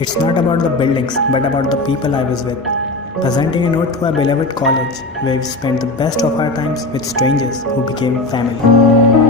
It's not about the buildings, but about the people I was with. Presenting a note to our beloved college, where we spent the best of our times with strangers who became family.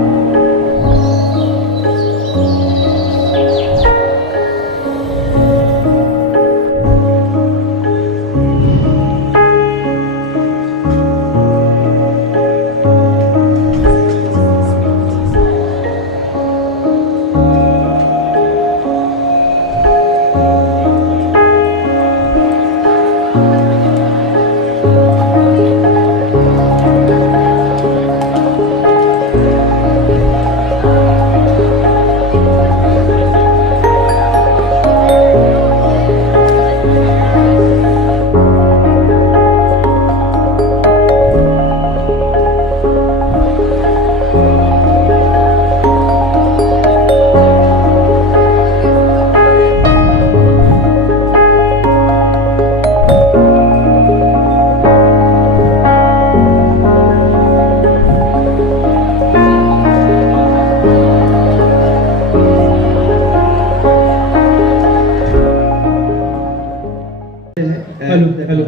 Hello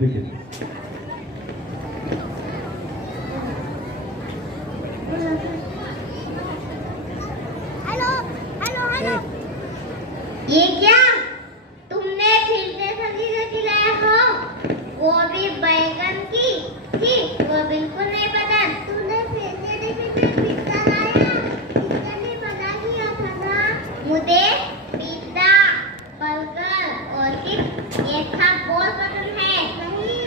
देखिए hello hello hello ये क्या तुमने फिर से सब्जी जो खिलाया हो वो भी बैगन की थी वो बिल्कुल नहीं पसंद तूने फिर से पिज्जा लाया किसने भी मना किया था ना मुझे पिज्जा बर्गर और चिप्स ये सब बहुत पसंद है नहीं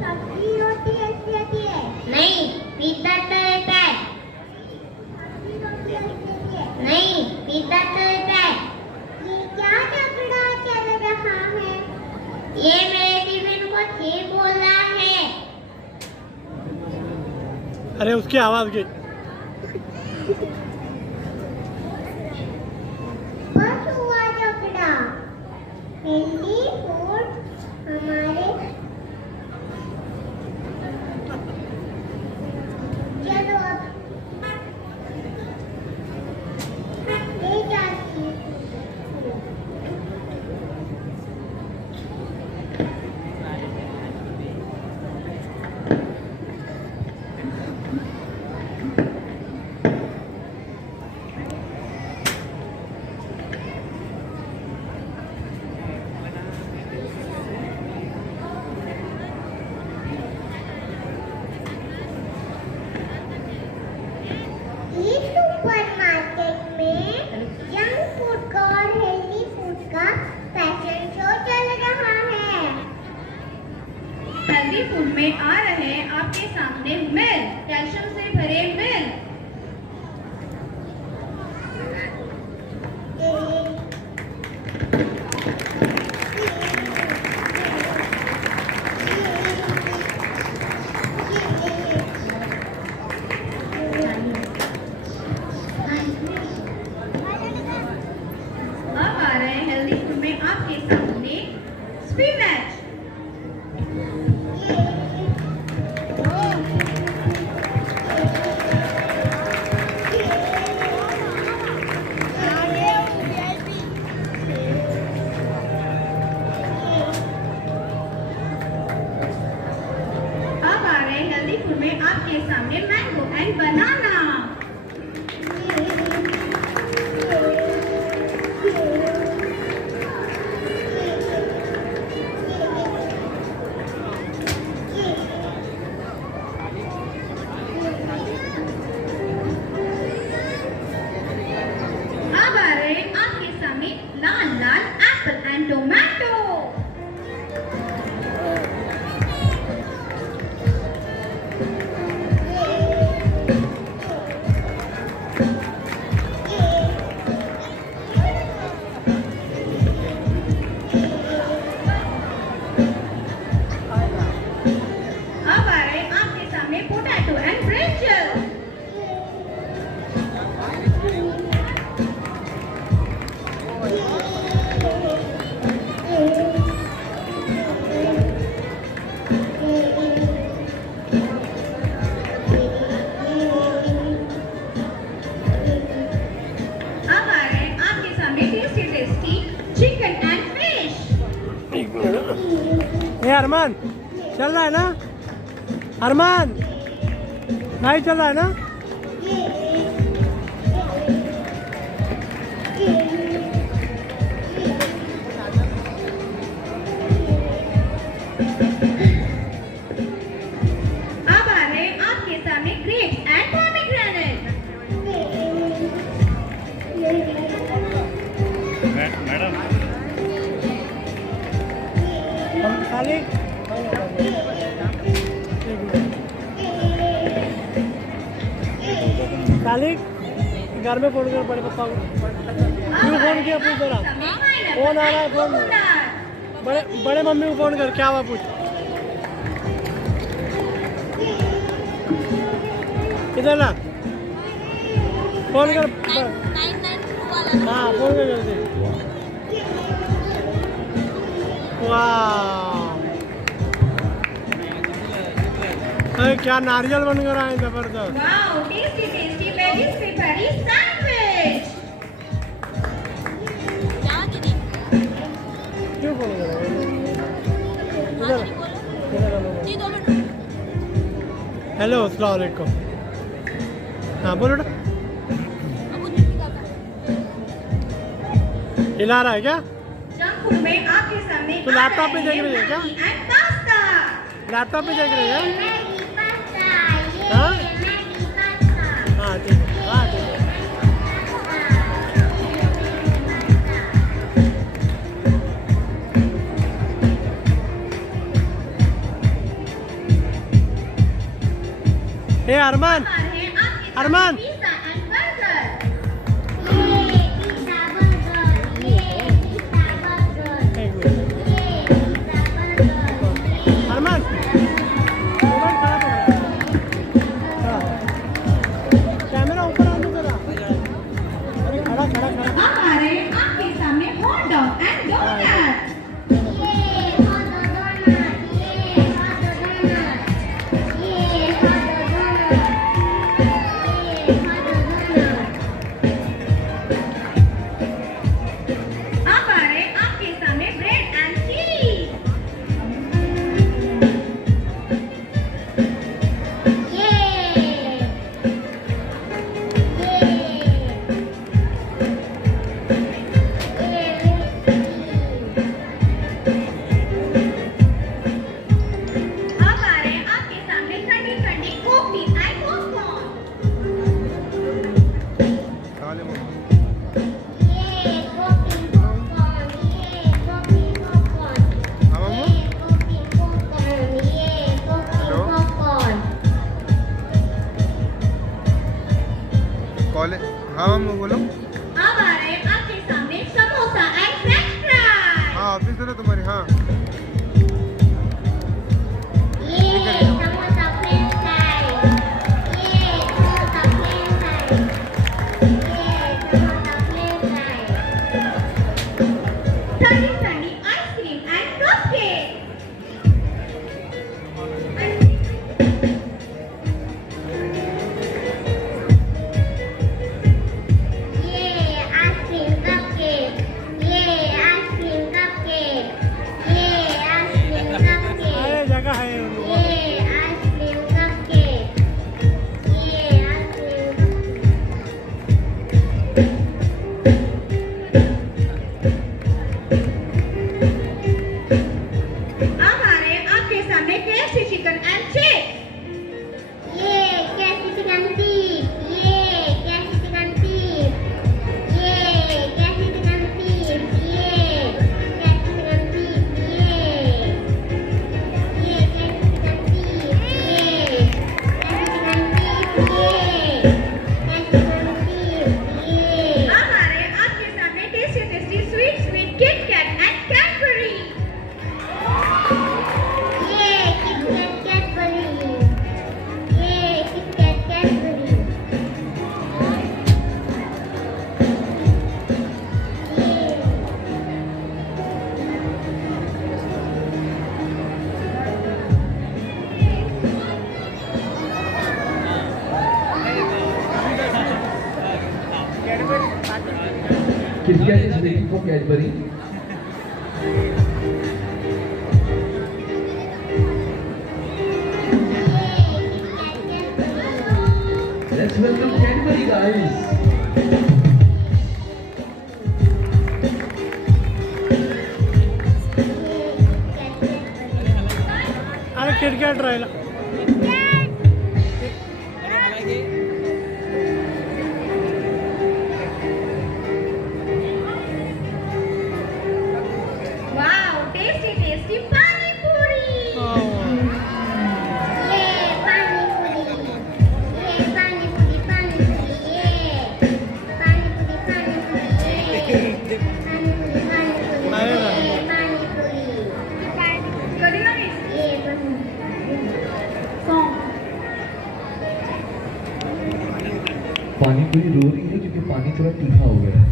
सब्जी रोटी ऐसी होती है नहीं पिज्जा तो रहता है नहीं पिज्जा तो रहता है ये क्या झगड़ा चल रहा है ये मेरे टिफिन को ठीक बोला है अरे उसकी आवाज गई बस हुआ झगड़ा हेल्दी फूड हमारे चलो अब ले जाती इस सुपरमार्केट में जंक फूड का और हेल्दी फूड का फैशन शो चल रहा है हेल्दी फूड में आ रहे हैं आपके सामने मिल कैल्शियम से भरे मिल अब आ रहे हैं हेल्दी फूड में आपके सामने स्पिनच अब आ रहे हैं हेल्दी फूड में आपके सामने मैंगो एंड बनाना अरमान चल रहा है ना? अरमान नहीं चल रहा है ना? अब आ रहे हैं आपके सामने ग्रेप्स एंड पोमेग्रेनेट। खाली खाली घर में फोन कर बड़े पापा को। क्यों फोन किया पूछ जरा। फोन आ रहा है, फोन बड़े मम्मी को फोन कर, क्या हुआ पूछ। इधर ना फोन कर। हाँ फोन कर जल्दी। वाह क्या नारियल बनकर आए जबरदस्त। Wow, tasty tasty veggie strawberry sandwich. क्यों फोन कर रहे हो? हेलो अस्सलाम वालेकुम। हाँ बोलो ना। हिला रहा है क्या? जंक फूड में आपके सामने तो लैपटॉप पे देख रही है क्या? And pasta. लैपटॉप पे देख रही है? मैगी पास्ता, हाँ? Maggi pasta. हाँ ठीक है, हाँ ठीक है। हे अरमान, आ रहे हैं आपके सामने अरमान। Pizza and burger. ये पिज़्ज़ा बर्गर, ये पिज़्ज़ा बर्गर, एक मिनट। ये पिज़्ज़ा बर्गर। अरमान मोबाइल खड़ा करो। कैमरा ऊपर आने जरा। अरे खड़ा खड़ा खड़ा। अब आ रहे हैं आपके सामने हॉट डॉग एंड डोनट। ये हॉट डोनट, ये हॉट डोनट, ये हॉट डोनट, ये हॉट डोनट। अब आ रहे हैं आपके सामने ब्रेड एंड चीज। अब आ रहे हैं आपके सामने ठंडी ठंडी कॉफी एंड पॉपकॉर्न। कॉलेज हाँ मम्मी बोलो। अब आ रहे हैं आपके सामने समोसा एंड फ्रेंच फ्राई। हाँ ऑफिस है ना तुम्हारी। हाँ ठंडी ठंडी आइसक्रीम एंड कपकेक। अरे जगह है। अब आ रहे हैं आपके सामने KFC चिकन एंड चिप्स। अब आ रहे हैं आपके सामने tasty tasty sweet sweet KitKat and Cadbury. KitKat is waiting for Cadbury. Let's welcome Cadbury guys. अरे किटकॅट राहिला Wow, tasty, tasty pani puri. Yeah, pani puri. Yeah, pani puri, pani puri. Yeah, pani puri, pani puri. Yeah, pani puri, pani puri. Yeah, pani puri. कधी नाही Yeah, pani. Song पानी पूरी रो रही है क्योंकि पानी थोड़ा तीखा हो गया है।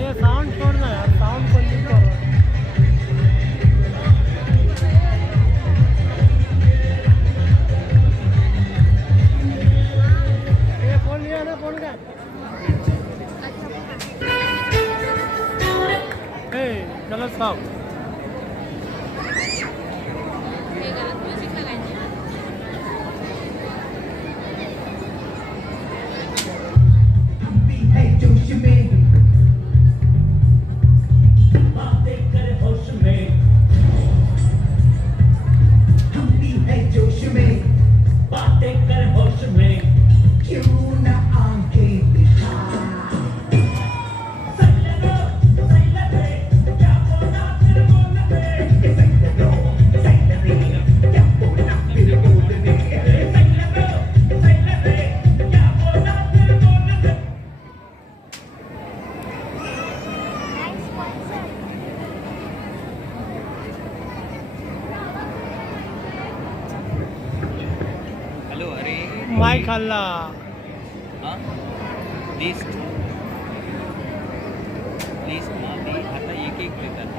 ये साउंड छोड़ना यार साउंड बंद नहीं कर रहा ये फोन लिया ना फोन का हे गलत साउंड है जोश में बातें कर होश में हम भी है जोश में बातें कर होश में क्यों ना आंखें दिखा सही लगे क्या बोला फिर बोलने सही लगे क्या बोला फिर बोलने सही लगे क्या बोला फिर बोलने हॅलो अरे माईक खाल्ला हां लिस्ट लिस्ट ना मी आता एक एक देतात